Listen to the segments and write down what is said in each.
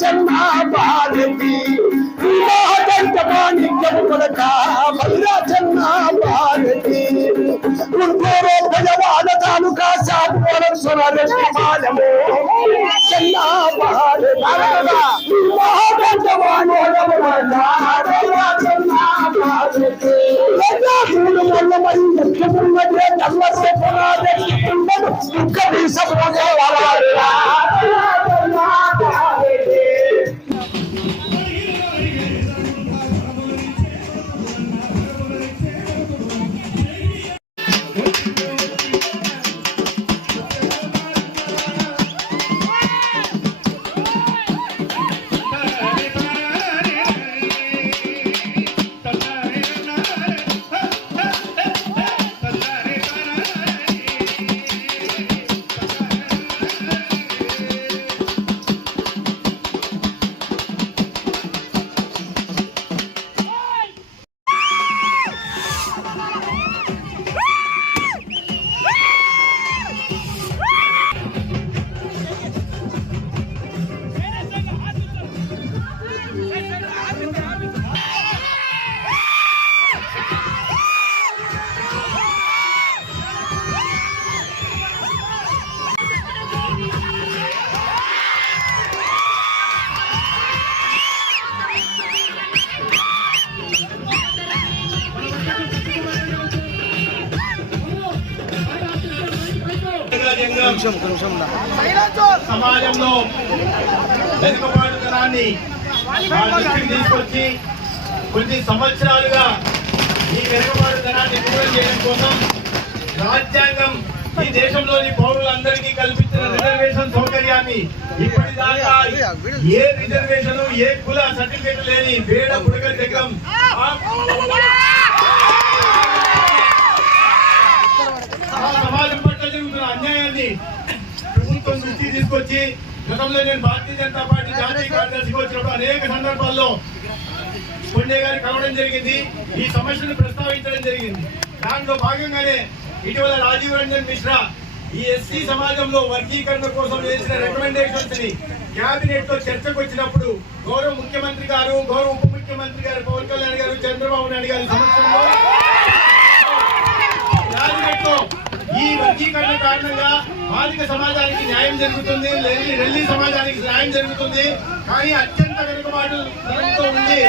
Chenna Bharathi మహాదంత మాణిక్యం కొడక మధురా చెన్నా భారతి గుంటూరు భజవాడ తాలూకా సాపురం స్వరరెడ్డి మాలము. చెన్నా భారతి మహాదంత మాణిక్యం చెన్నా సమాజంలో వెనుకబాటుతనాన్ని తీసుకొచ్చి కొన్ని సంవత్సరాలుగా ఈ వెనుకబాటుతనాన్ని దూరం చేయడం కోసం రాజ్యాంగం ఈ దేశంలోని పౌరులందరికీ కల్పించిన రిజర్వేషన్ సౌకర్యాన్ని ఇప్పటిదాకా ఏ రిజర్వేషన్ ఏ కుల సర్టిఫికేట్ లేని వేడ పుడక జగం ఆ సమాజం పట్ల జరుగుతున్న అన్యాయాన్ని ప్రభుత్వం దృష్టికి తీసుకొచ్చి గతంలో నేను భారతీయ జనతా పార్టీ జాతీయ కార్యదర్శికి వచ్చినప్పుడు అనేక సందర్భాల్లో కొండే గారి కలవడం జరిగింది. ఈ సమస్యను ప్రస్తావించడం జరిగింది. దాంట్లో భాగంగానే ఇటీవల రాజీవ్ రంజన్ మిశ్రా ఈ ఎస్సీ సమాజంలో వర్గీకరణ కోసం చేసిన రికమెండేషన్స్ని కేబినెట్లో చర్చకు వచ్చినప్పుడు గౌరవ ముఖ్యమంత్రి గారు గౌరవ ఉప ముఖ్యమంత్రి గారు పవన్ కళ్యాణ్ గారు చంద్రబాబు నాయుడు గారి సమక్షంలో రాజకీయాల్లో ఈ వర్గీకరణ కారణంగా బాలిక సమాజానికి న్యాయం జరుగుతుంది రెల్లి రెల్లి సమాజానికి న్యాయం జరుగుతుంది. కానీ అత్యంత వెనుకబాటు ఉంది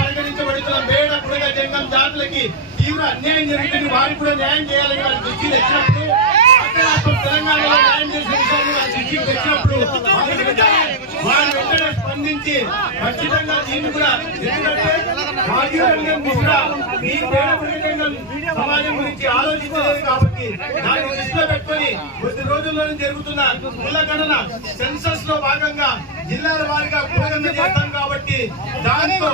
పరిగణించబడుతున్న మేడ పుడగ జంగం జాతులకి తీవ్ర అన్యాయం జరుగుతుంది. వారికి కూడా న్యాయం చేయాలని వారి దృష్టి తెచ్చినప్పుడు తెలంగాణలో న్యాయం చేసిన విషయాన్ని వారి దృష్టికి తెచ్చినప్పుడు వారి వెంటనే వారి వెంటనే స్పందించి ఖచ్చితంగా దీన్ని కూడా ఎందుకంటే రాజీవ్ మిశ్రా ఈ పేద సమాజం గురించి ఆలోచించలేదు కాబట్టి దాన్ని దృష్టిలో పెట్టుకొని కొద్ది రోజుల్లోనే జరుగుతున్న కుల గణన సెన్సస్లో భాగంగా జిల్లాల వారిగా కులగణన చేస్తాం కాబట్టి దానితో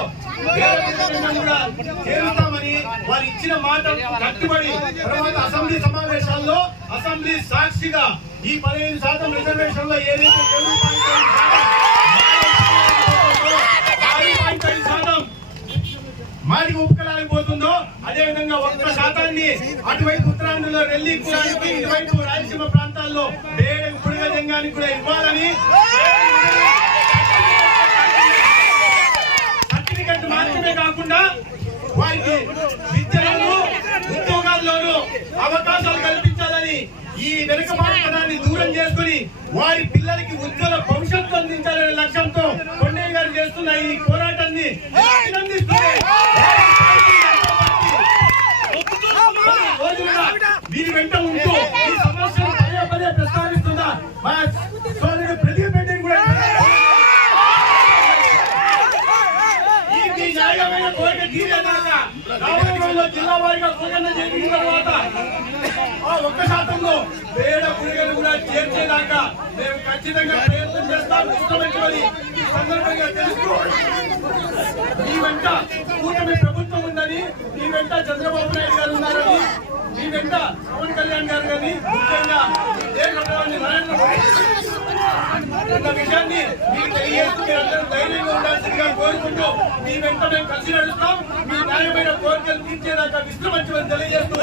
కూడా చేరుతామని వారు ఇచ్చిన మాట కట్టుబడి తర్వాత అసెంబ్లీ సమావేశాల్లో అసెంబ్లీ సాక్షిగా ఈ పదిహేను శాతం రిజర్వేషన్లో ఏదైతే అదే శాతాన్ని అటువైపు ఉత్తరాంధ్రలో రెల్లి కులానికి ఇటువైపు రాయలసీమ ప్రాంతాల్లో వేరే పుడిగ జంగానికి కూడా ఇవ్వాలని సర్టిఫికెట్ మాత్రమే కాకుండా వారికి విద్యలోను ఉద్యోగాల్లోనూ అవకాశాలు కల్పించాలని ఈ వెనుకబాటుతనాన్ని దూరం చేసుకుని వారి పిల్లలకి ఉజ్వల భవిష్యత్తు అందించాలనే లక్ష్యంతో కొండయ్య గారు చేస్తున్న ఈ పోరాటాన్ని అభినందిస్తూనే మా సోదరుడు ప్రదీప్ రెడ్డిని కూడా ఈ న్యాయమైన కోరిక తీరేదాకా రాబోయే రోజుల్లో జిల్లా వారీగా కులగన్న చేసిన తర్వాత ఆ ఒక్క శాతంలో వేడ పురిగ ఖచ్చితంగా ప్రయత్నం చేస్తాం. ఇష్టమైనది ఈ సందర్భంగా తెలుసుకోవాలి మీ వెంట కూటమి ప్రభుత్వం ఉందని మీ వెంట చంద్రబాబు నాయుడు గారు వెంట పవన్ కళ్యాణ్ గారు కానీ ముఖ్యంగా ఈ నరేంద్ర మోడీ విషయాన్ని మీకు తెలియజేస్తూ మీరందరూ ధైర్యంగా ఉండాల్సిందిగా కోరుకుంటూ మీ వెంట మేము కలిసి నడుస్తాం. మీ న్యాయమైన కోరికలు తీర్చేదాకా విశ్రమించమని తెలియజేస్తూ